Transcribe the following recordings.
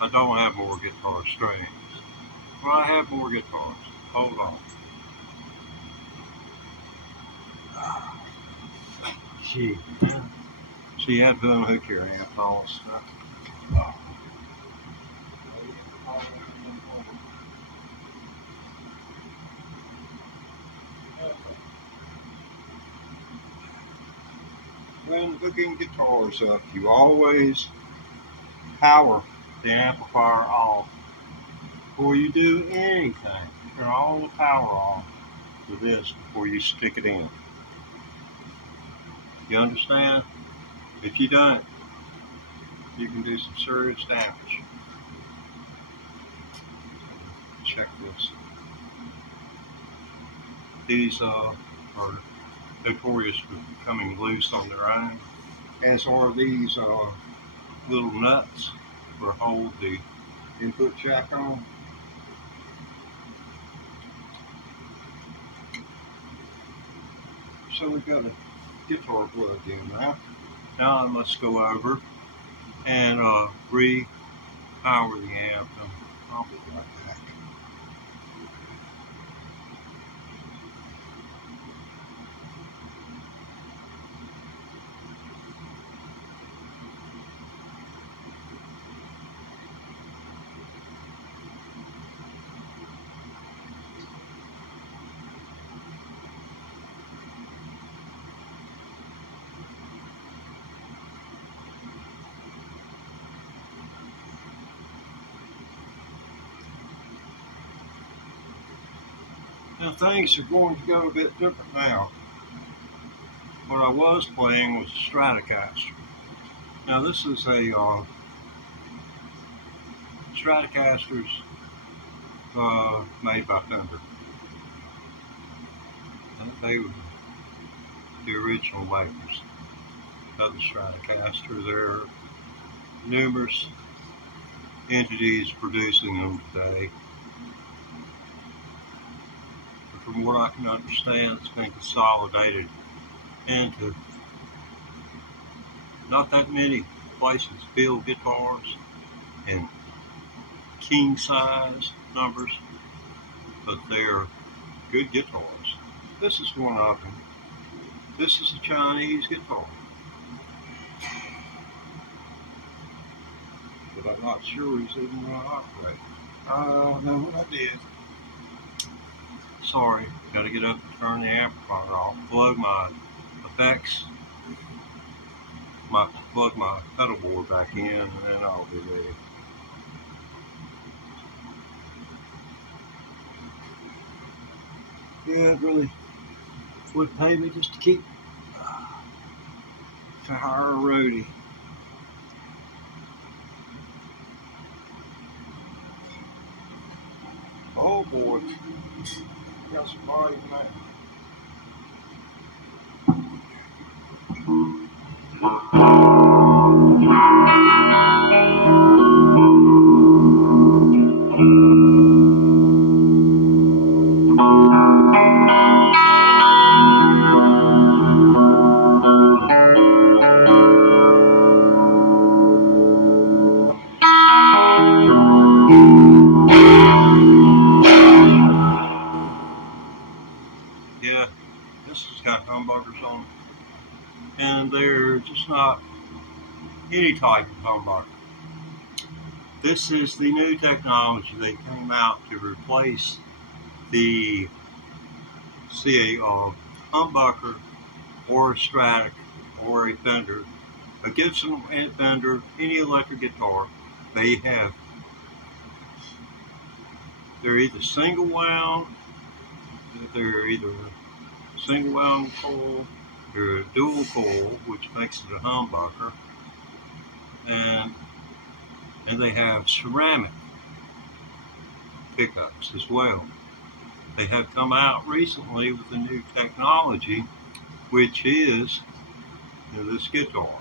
I don't have more guitar strings. Well, I have more guitars. Hold on. Gee. So you have to unhook your amp and all this stuff. When hooking guitars up, you always power the amplifier off before you do anything. Turn all the power off to this before you stick it in. You understand? If you don't, you can do some serious damage. Check this. These are notorious for coming loose on their own, as are these little nuts for hold the input jack on. So we've got a guitar plug in now. Now I must go over and re-power the amp, and I'll be right back. Now things are going to go a bit different now. What I was playing was a Stratocaster. Now this is a Stratocaster's made by Fender. They were the original makers of the Stratocaster. There are numerous entities producing them today. From what I can understand, it's been consolidated into not that many places build guitars in king size numbers, but they're good guitars. This is one of them. This is a Chinese guitar, but I'm not sure he's even going to operate. No, what I did. Sorry, got to get up and turn the amplifier off, plug my effects, plug my pedal board back in, and then I'll be ready. Yeah, it really would pay me just to keep to hire a roadie. Oh boy. Got some volume now. Yeah, this has got humbuckers on it, and they're just not any type of humbucker. This is the new technology that came out to replace the humbucker or a Stratic or a Fender, a Gibson and Fender, any electric guitar. They're either single wound, coil, or a dual coil, which makes it a humbucker, and they have ceramic pickups as well. They have come out recently with a new technology, which is this guitar.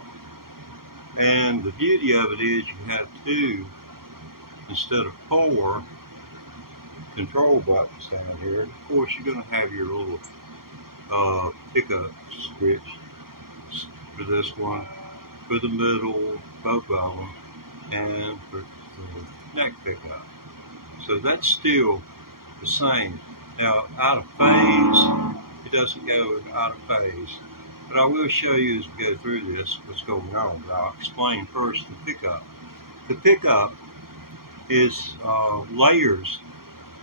And the beauty of it is you have two instead of four control buttons down here. Of course, you're going to have your little pickup switch for this one, for the middle, both of them, and for the neck pickup. So that's still the same. Now, out of phase, it doesn't go out of phase. But I will show you as we go through this what's going on. But I'll explain first the pickup. The pickup is layers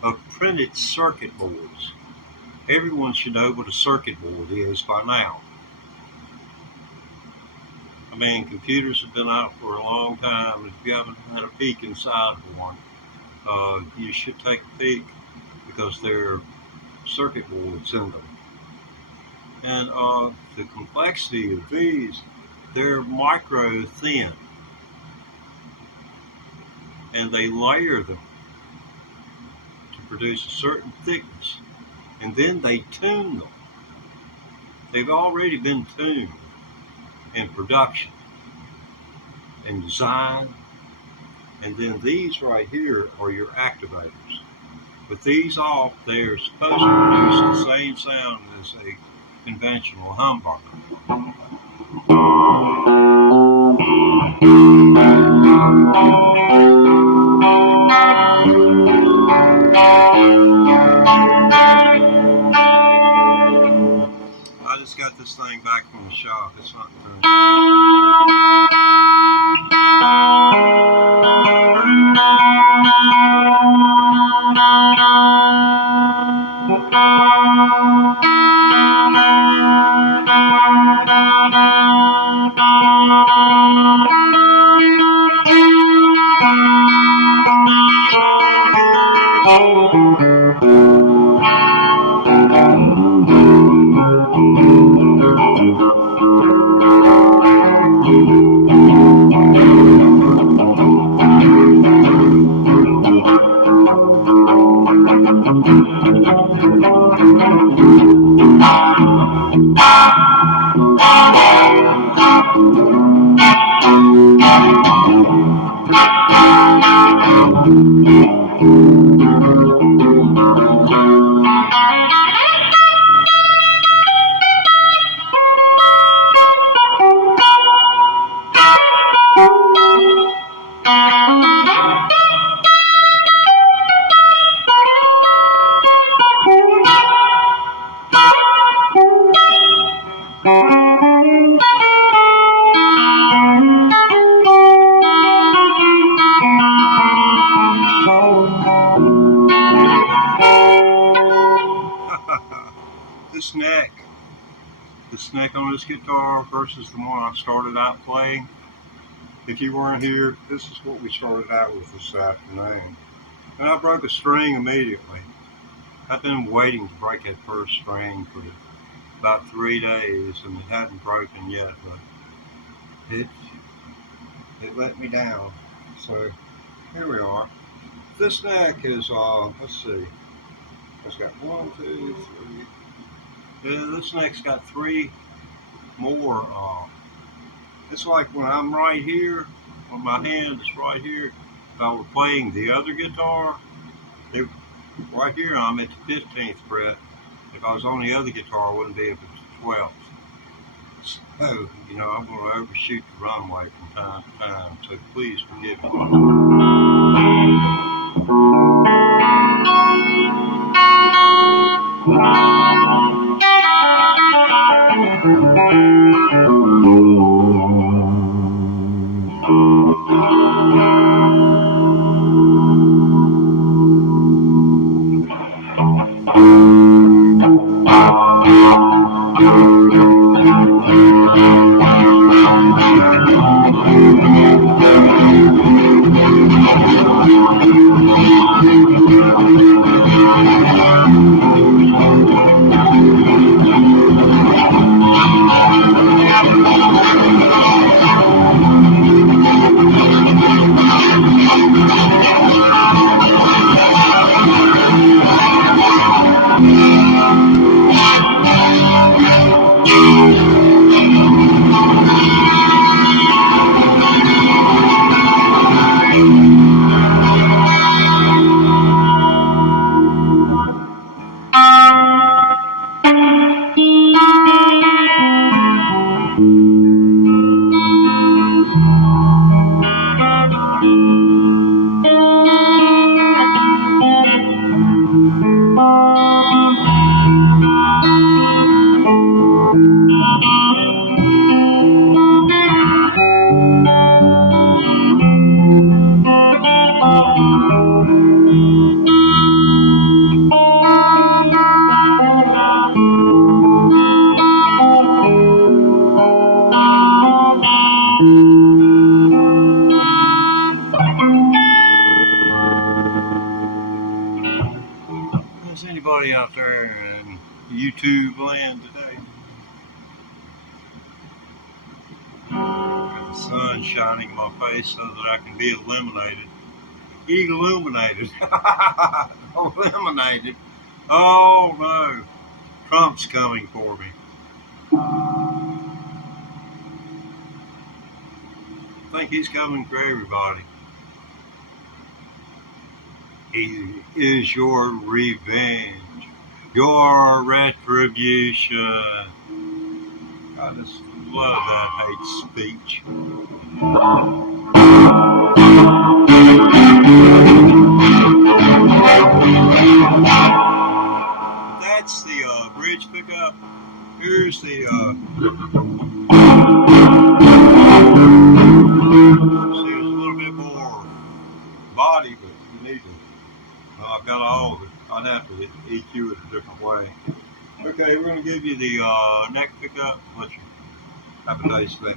of printed circuit boards. Everyone should know what a circuit board is by now. I mean, computers have been out for a long time. If you haven't had a peek inside one, you should take a peek because there are circuit boards in them. And the complexity of these, they're micro thin. And they layer them to produce a certain thickness. And then they tune them. They've already been tuned in production, in design. And then these right here are your activators. With these off, they're supposed to produce the same sound as a conventional humbucker. I just got this thing back from the shop. It's not very... This neck on this guitar versus the one I started out playing. If you weren't here, this is what we started out with this afternoon. And I broke a string immediately. I've been waiting to break that first string for about 3 days and it hadn't broken yet, but it let me down. So here we are. This neck is, let's see, it's got 1, 2, 3. Yeah, this neck's got 3 more. It's like when I'm right here, when my hand is right here, if I were playing the other guitar, right here I'm at the 15th fret. If I was on the other guitar, I wouldn't be at the 12th. So, you know, I'm going to overshoot the runway from time to time, so please forgive me. here in YouTube land today. Got the sun shining in my face so that I can be illuminated. Illuminated. Eliminated. Oh no. Trump's coming for me. I think he's coming for everybody. He is your revenge, your retribution. I just love that hate speech. That's the bridge pickup. Here's the see, there's a little bit more body, but you need to. I've got all of it. I'd have to EQ it a different way. Okay, we're going to give you the neck pickup. Let you have a taste of it.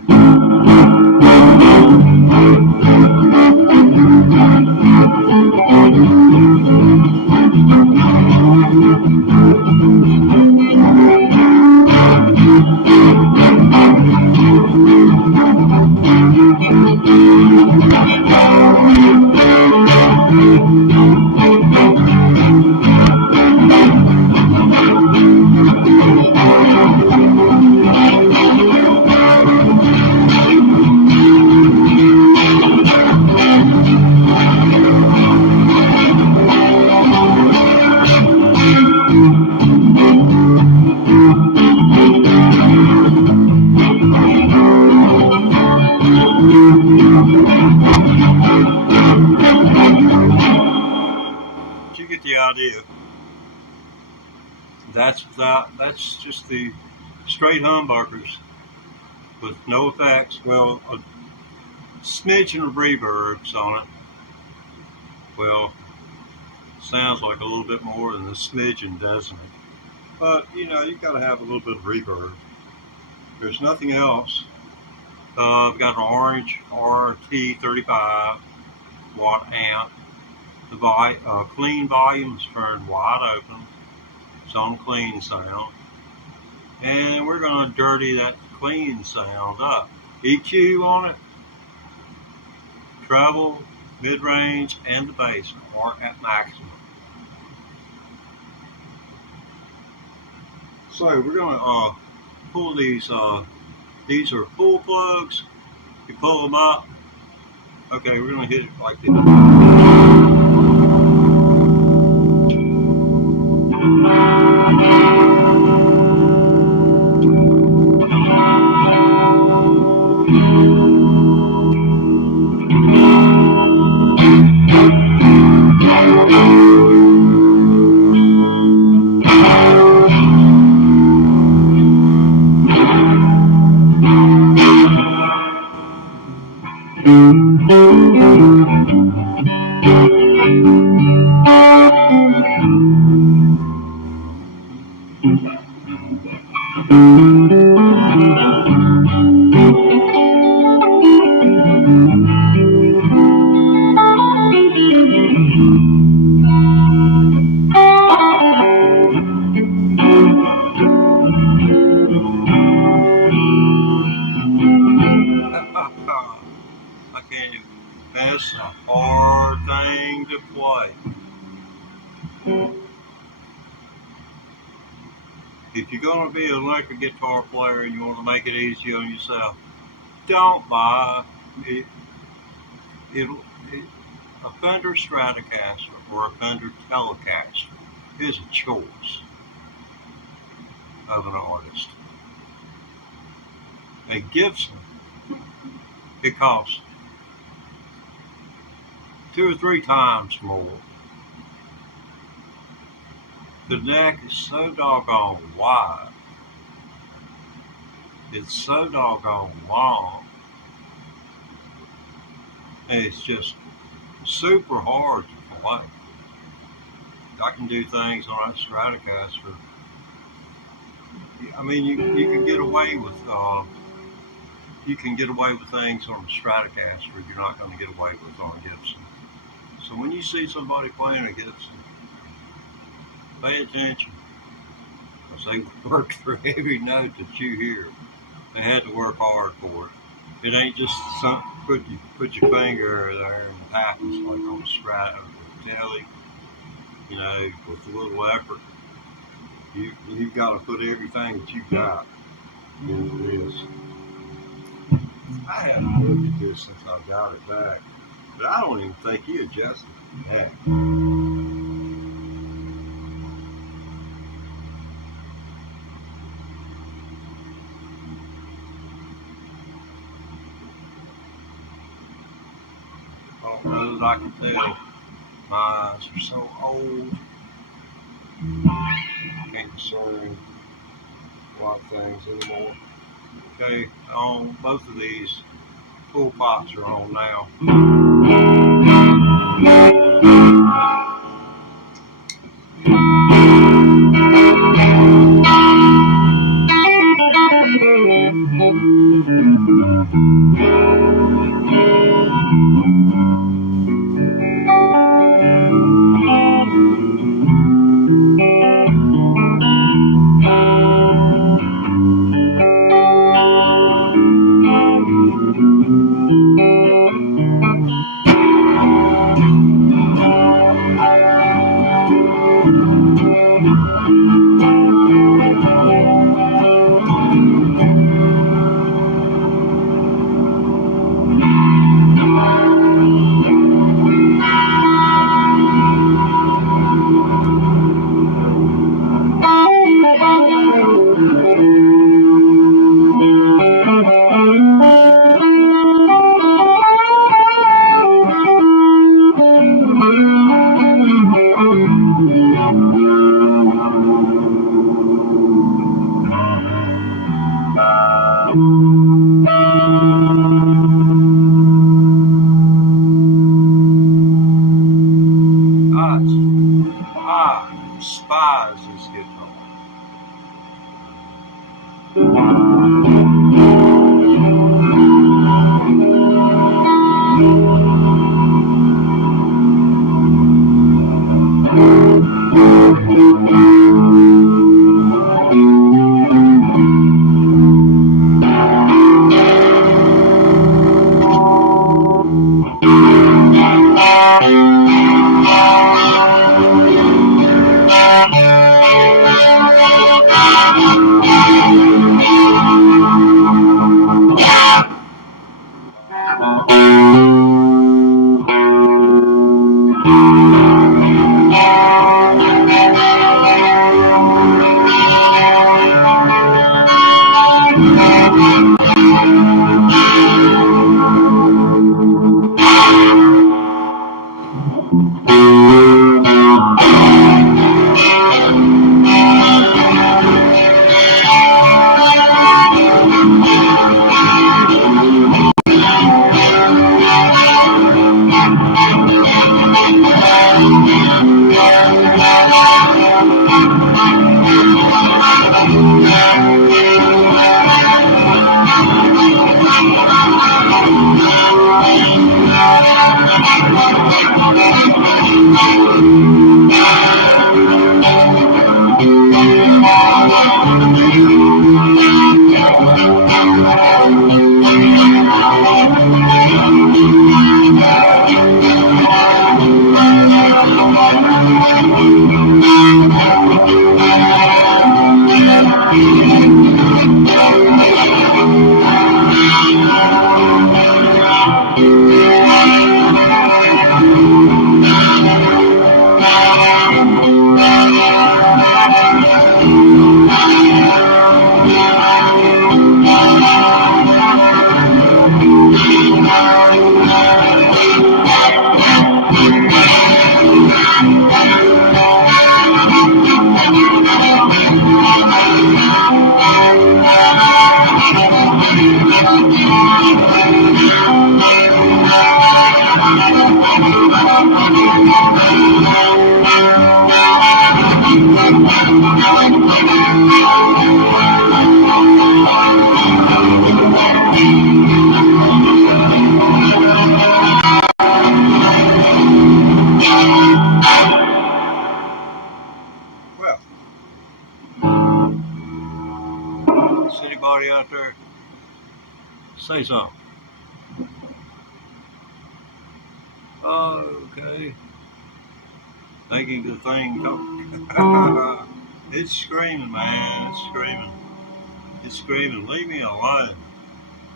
You get the idea. That's just the straight humbuckers with no effects. Well, a smidgen of reverbs on it. Well, sounds like a little bit more than the smidgen, doesn't it? But you know, you got to have a little bit of reverb. There's nothing else. I've got an orange RT35 watt amp. The clean volume is turned wide open. It's on clean sound. And we're going to dirty that clean sound up. EQ on it. Treble, mid-range, and the bass are at maximum. So we're going to pull these. These are full plugs. You pull them up. Okay, we're going to hit it like this. That's a hard thing to play. If you're going to be an electric guitar player and you want to make it easy on yourself, don't buy it. A Fender Stratocaster or a Fender Telecaster is a choice of an artist. A Gibson, it costs 2 or 3 times more. The neck is so doggone wide. It's so doggone long. And it's just super hard to play. I can do things on that Stratocaster. I mean, you can get away with things on a Stratocaster you're not going to get away with on a Gibson. So when you see somebody playing a Gibson, pay attention. because they work for every note that you hear. They had to work hard for it. It ain't just put your finger there and tap it's like on a strat or the telly. You know, with a little effort, you've got to put everything that you've got into this. I haven't looked at this since I got it back, but I don't even think he adjusted that. I don't know that I can tell. My eyes are so old. I can't discern a lot of things anymore. Okay, on both of these full pots are on now. I despise this guitar. Gracias. Anybody out there? Say something. Okay. Thinking the thing talk. It's screaming, man. It's screaming. It's screaming. Leave me alone.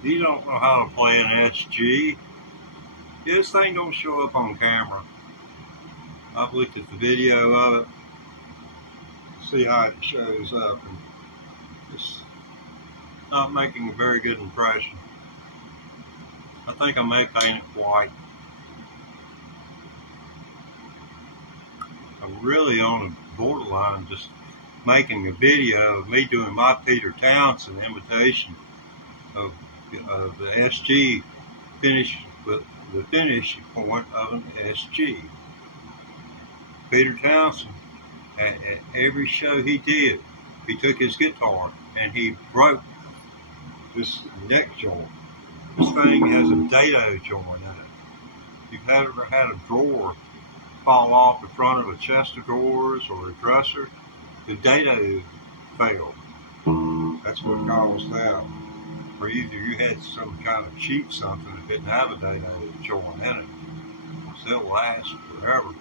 You don't know how to play an SG. This thing don't show up on camera. I've looked at the video of it. See how it shows up. And it's not making a very good impression. I think I may paint it white. I'm really on a borderline just making a video of me doing my Peter Townsend imitation of the SG finish with the finish point of an SG. Peter Townsend, at every show he did, he took his guitar and he broke this neck joint. This thing has a dado joint in it. You've ever had a drawer fall off the front of a chest of drawers or a dresser? The dado failed. That's what caused that. Or either you had some kind of cheap something that didn't have a dado joint in it. It'll last forever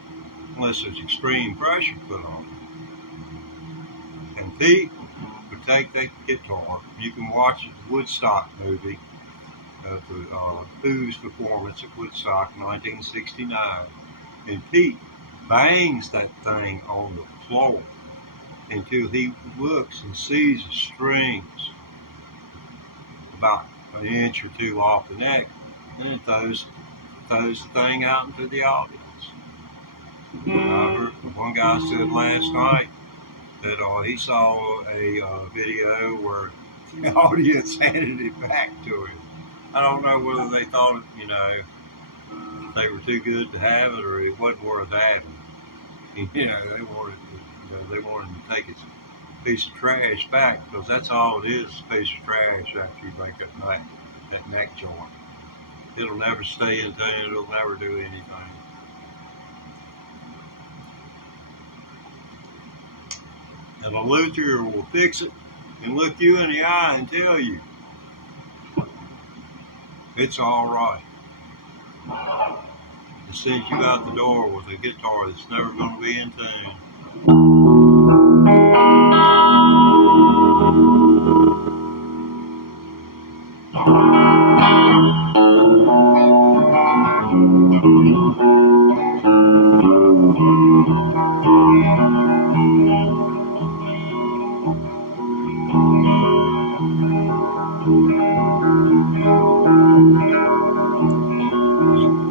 unless there's extreme pressure put on it. And Pete would take that guitar. You can watch the Woodstock movie of Who's performance at Woodstock in 1969. And Pete bangs that thing on the floor until he looks and sees the strings about an inch or two off the neck, and it throws the thing out into the audience. I heard one guy said last night that he saw a video where the audience handed it back to him. I don't know whether they thought, they were too good to have it or it wasn't worth having. They wanted to take its piece of trash back because that's all it is, a piece of trash after you break that neck joint. It'll never stay in tune, it'll never do anything. And a luthier will fix it and look you in the eye and tell you it's all right. It sends you out the door with a guitar that's never going to be in tune.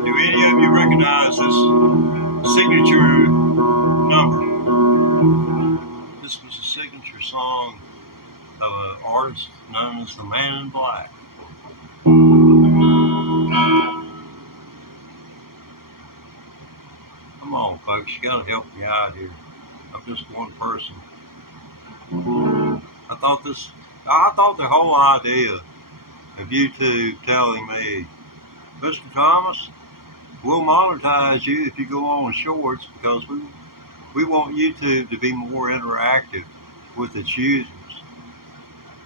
Do any of you recognize this signature number? This was a signature song of an artist known as the Man in Black. Come on, folks, you gotta help me out here. I'm just one person. I thought the whole idea of YouTube telling me, Mr. Thomas, we'll monetize you if you go on shorts because we want YouTube to be more interactive with its users.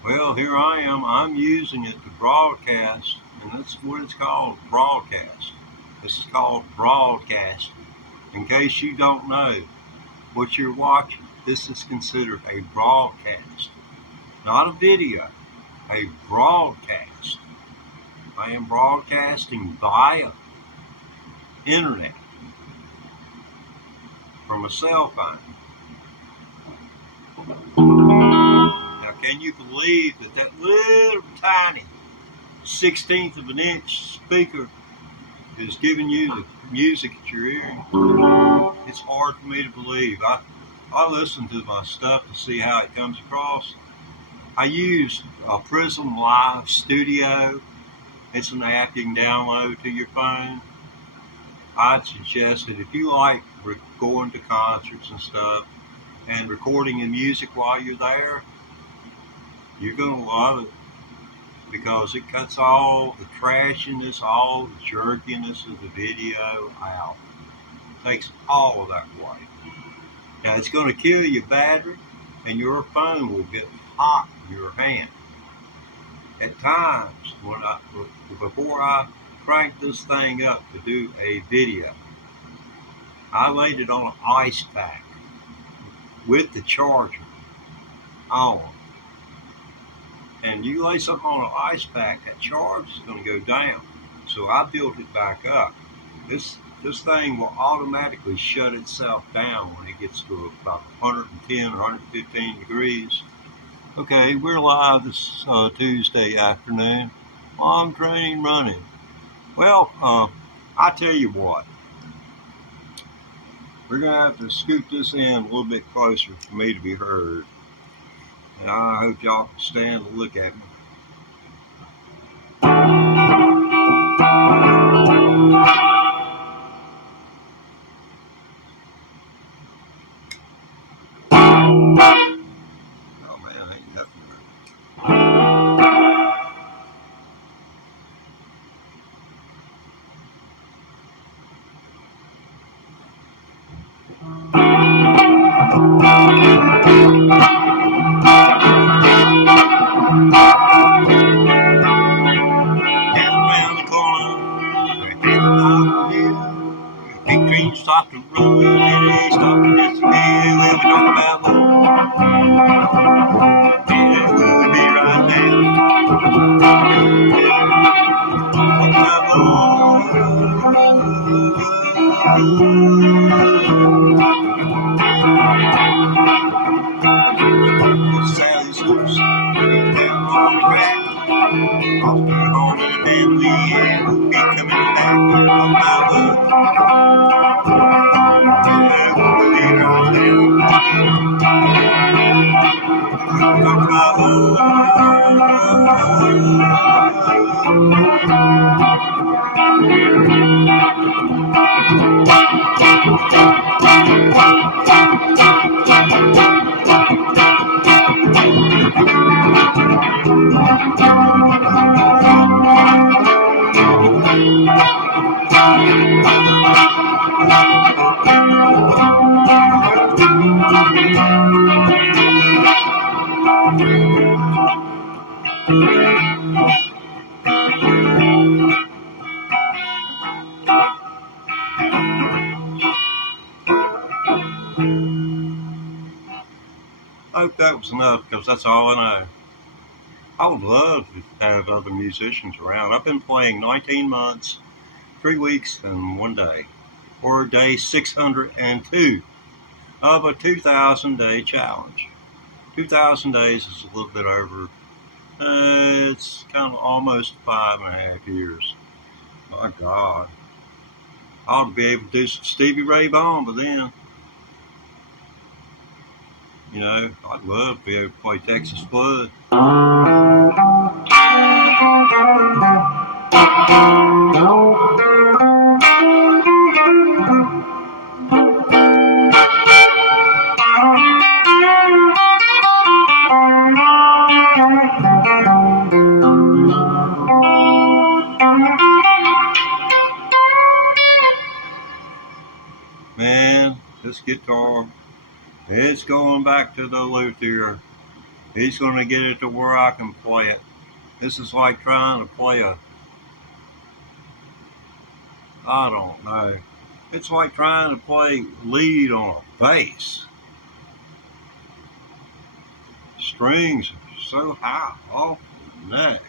Well, here I am. I'm using it to broadcast, and that's what it's called, broadcast. This is called broadcasting. In case you don't know what you're watching, this is considered a broadcast, not a video, a broadcast. I am broadcasting via internet from a cell phone. Now, can you believe that little tiny 1/16 of an inch speaker is giving you the music that you're hearing? It's hard for me to believe. I listen to my stuff to see how it comes across. I use a Prism Live Studio. It's an app you can download to your phone. I'd suggest that if you like going to concerts and stuff and recording the music while you're there, you're going to love it because it cuts all the trashiness, all the jerkiness of the video out. It takes all of that away. Now, it's going to kill your battery and your phone will get hot in your hand. at times, before I cranked this thing up to do a video, I laid it on an ice pack with the charger on. And you lay something on an ice pack, that charge is going to go down. So I built it back up. This thing will automatically shut itself down when it gets to about 110 or 115 degrees. Okay, we're live this Tuesday afternoon. Long training running. Well, I tell you what. We're going to have to scoot this in a little bit closer for me to be heard. And I hope y'all can stand and look at me. Oh man, ain't nothing there. Stop to run, and they stop to disappear. We'll be talking about love. Yeah, we'll be right there. Talking about love. Sally's horse, she's down on the track. Off to her home and the family, and we'll be coming back. We're talking about love. I hope that was enough, because that's all I know. I would love to have other musicians around. I've been playing 19 months, 3 weeks, and 1 day, or day 602 of a 2,000-day challenge. 2,000 days is a little bit over. It's kind of almost 5.5 years. My God. I ought to be able to do some Stevie Ray Vaughan by then. You know, I'd love to be able to play Texas Blood. Man, this guitar, it's going back to the luthier. He's going to get it to where I can play it. This is like trying to play I don't know. It's like trying to play lead on a bass. Strings are so high off the neck.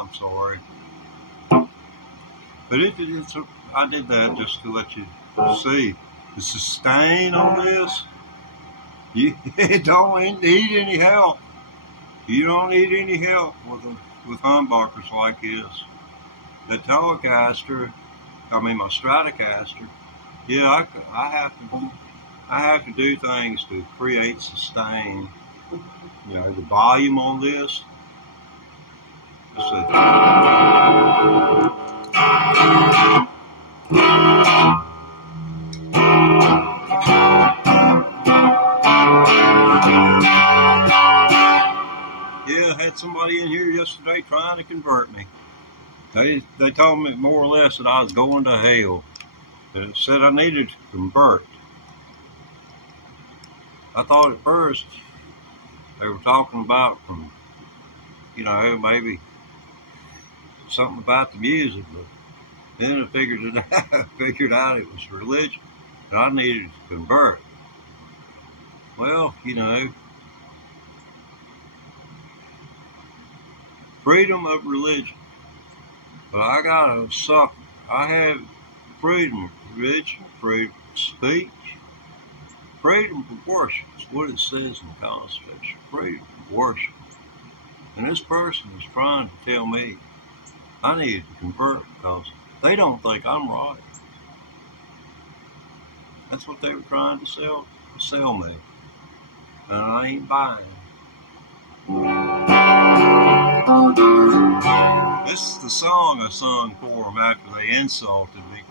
I'm sorry. But I did that just to let you see the sustain on this. You don't need any help. You don't need any help with humbuckers like this. The Telecaster, my Stratocaster. Yeah, I have to do things to create sustain. You know, the volume on this. Let's see. Yeah, I had somebody in here yesterday trying to convert me. They told me more or less that I was going to hell. And it said I needed to convert. I thought at first they were talking about from, maybe something about the music, but then I figured out it was religion, and I needed to convert. Well, freedom of religion. But I got a sucker. I have freedom of religion, freedom of speech, freedom of worship. That's what it says in the Constitution. Freedom of worship. And this person is trying to tell me I need to convert because they don't think I'm right. That's what they were trying to sell me. And I ain't buying. This is the song I sung for them after they insulted me.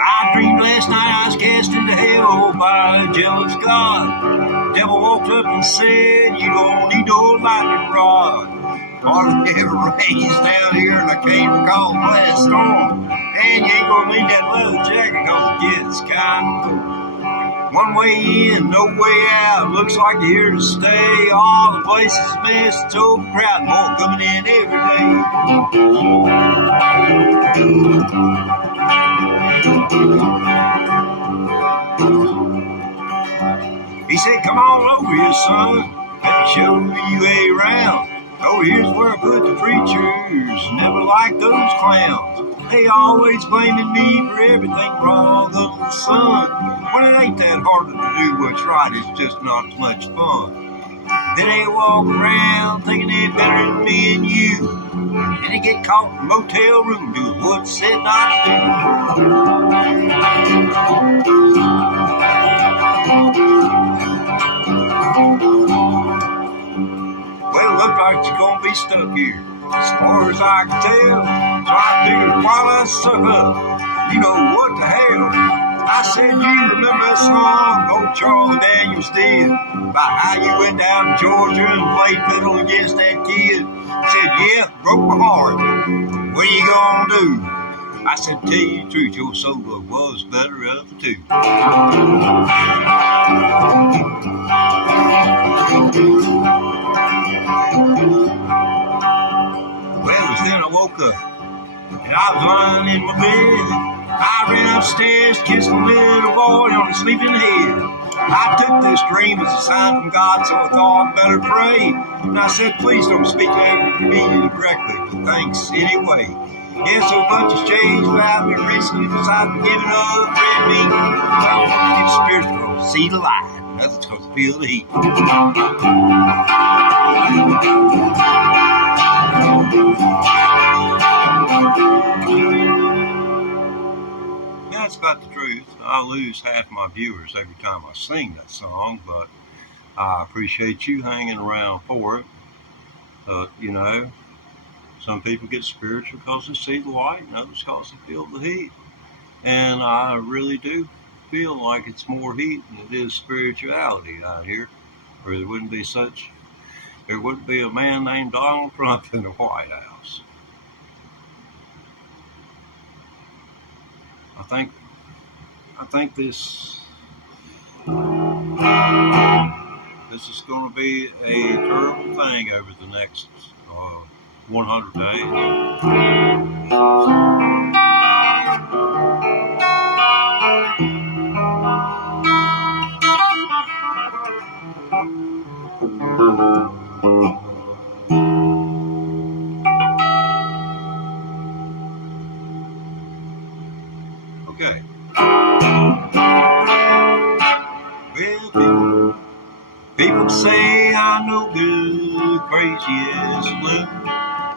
I dreamed last night I was cast into hell by a jealous God. The devil walked up and said, you don't need no lightning rod. Hardly ever rains down here and I can't recall the last storm. And you ain't gonna need that leather jacket cause it gets kind of cold. One way in, no way out. Looks like you're here to stay. All the places is messed. It's overcrowded. More coming in every day. He said, come on over here, son. Let me show you around. Over here's where I put the preachers. Never liked those clowns. They always blaming me for everything wrong under the sun. When it ain't that hard to do what's right, it's just not much fun. Then they walk around thinking they're better than me and you. Then they get caught in a motel room doing what's said not to Well, it looks like you're gonna be stuck here. As far as I can tell, so I figured while I suck up, what the hell. I said, you remember that song old Charlie Daniels did about how you went down to Georgia and played fiddle against that kid? I said, yeah, broke my heart. What are you gonna do? I said, tell you the truth, your solo was better of the two. Then I woke up, and I was lying in my bed. I ran upstairs, kissed my little boy on his sleeping head. I took this dream as a sign from God, so I thought I'd better pray. And I said, please don't speak to me directly, but thanks anyway. Yeah, so much has changed about me recently, besides giving up red meat. Well, I'm getting spiritual, see the light. Nothing's going to feel the heat. That's about the truth. I lose half my viewers every time I sing that song, but I appreciate you hanging around for it. Some people get spiritual because they see the light, and others because they feel the heat. And I really do feel like it's more heat than it is spirituality out here, or there wouldn't be a man named Donald Trump in the White House. I think this is going to be a terrible thing over the next 100 days. Okay. Well, people say I'm no good, crazy as a loon.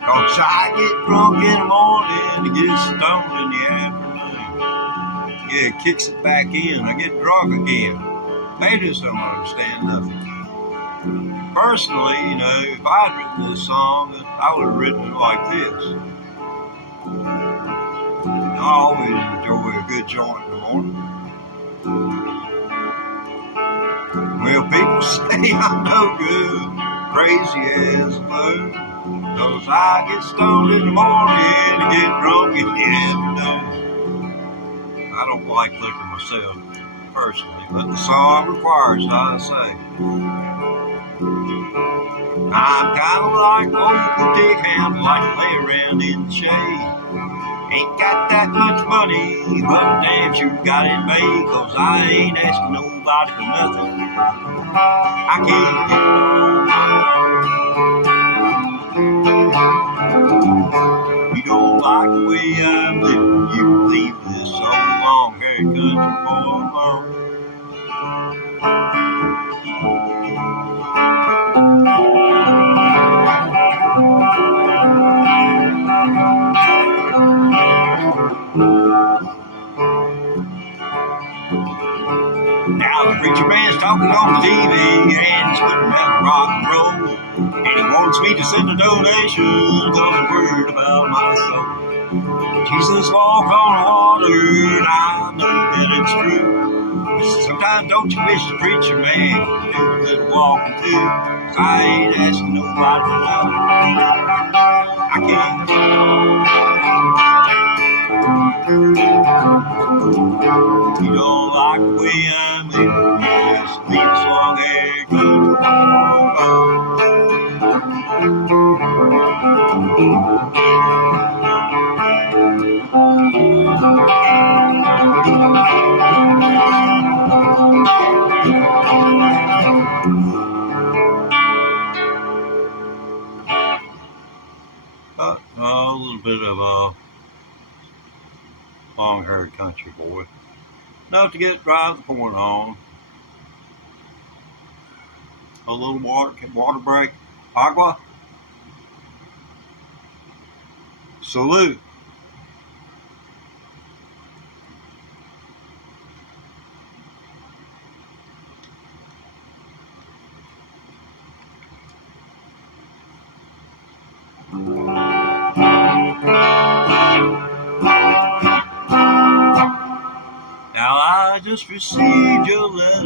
'Cause I get drunk in the morning and get stoned in the afternoon. Yeah, it kicks it back in. I get drunk again. They just don't understand nothing. Personally, if I'd written this song, I would have written it like this. I always enjoy a good joint in the morning. Well, people say I'm no good, crazy as a moon. 'Cause I get stoned in the morning and get drunk in the afternoon. I don't like liquor myself, personally, but the song requires it, I say. I'm kind of like old boutique hound, like to lay around in the shade. Ain't got that much money, but damn sure got it made. 'Cause I ain't asking nobody for nothing. I can't get along. You don't like the way I'm living, you leave this old long-haired country boy alone. Now the preacher man's talking on the TV and he's putting down rock and roll. And he wants me to send a donation 'cause I'm worried about my soul. Jesus walked on the water and I know that it's true. Sometimes don't you wish the preacher man could do a little walking too? 'Cause I ain't asking nobody for nothing. I can't. You don't like the way I'm living, you just leave this long-haired country boy. A little bit of a long-haired country boy. Enough to get drive the point on. A little water break. Agua. Salute. Now I just received your letter,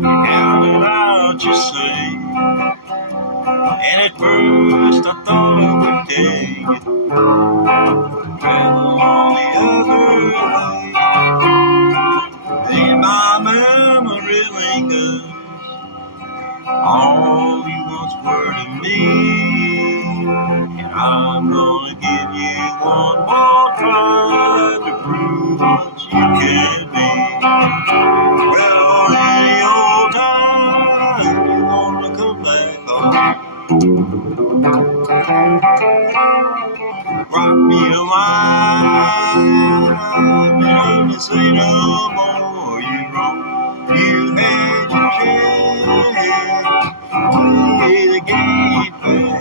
counted out your say, and at first I thought I would take it, travel on the other way. Then my memory lingers, all you once were to me, and I'm gonna give you one more try to prove what you can be. Well, any old time you wanna come back home, rock me a line, and don't say no more. You wrong, you had your chance, play the game fair,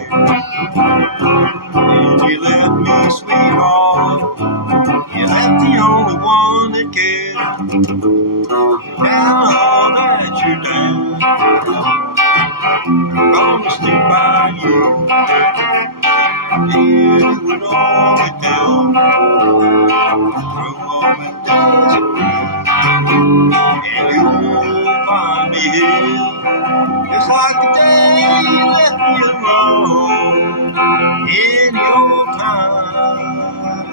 and you left me, sweetheart. You left the only one that cared. Now that you're down, I'm gonna stick by you. You would always tell me through all the desert, and you'll find me here, just like the day you left me alone. Any old time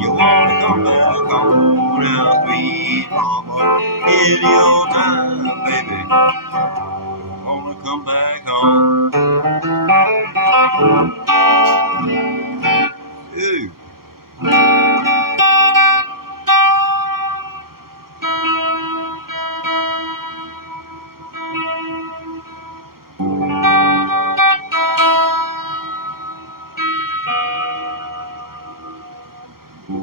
you wanna come back home now, sweet mama. Any old time, baby, you wanna come back home. Ooh. I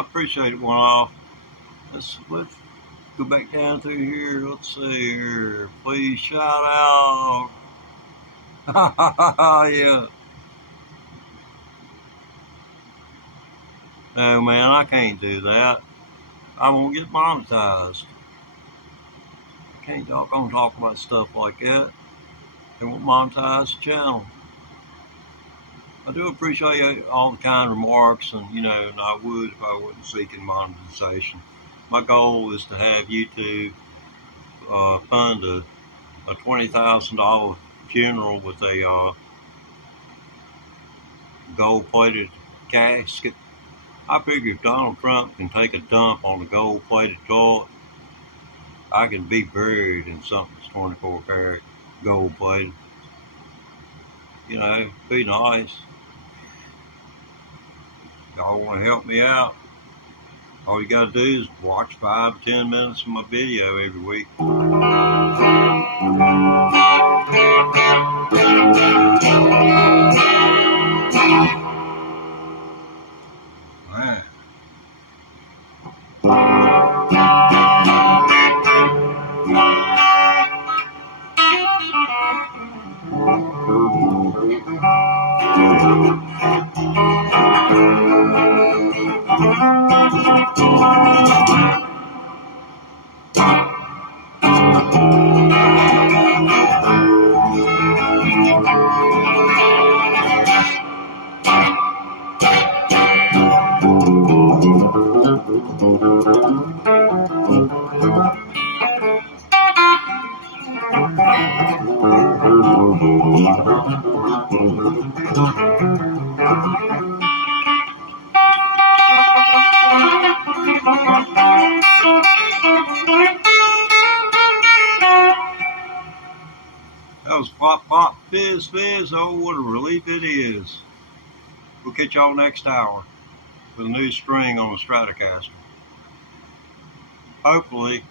appreciate it went off. Let's go back down through here. Let's see here. Please shout out. Yeah. No, man, I can't do that. I won't get monetized. I can't talk about stuff like that. They won't monetize the channel. I do appreciate all the kind remarks, and and I would if I wasn't seeking monetization. My goal is to have YouTube fund a $20,000 funeral with a gold-plated casket. I figure if Donald Trump can take a dump on a gold-plated toilet, I can be buried in something that's 24 karat gold-plated. Be nice. Y'all want to help me out? All you got to do is watch 5 to 10 minutes of my video every week. Man. That was pop, pop, fizz, fizz. Oh, what a relief it is. We'll catch y'all next hour with a new string on the Stratocaster. Hopefully.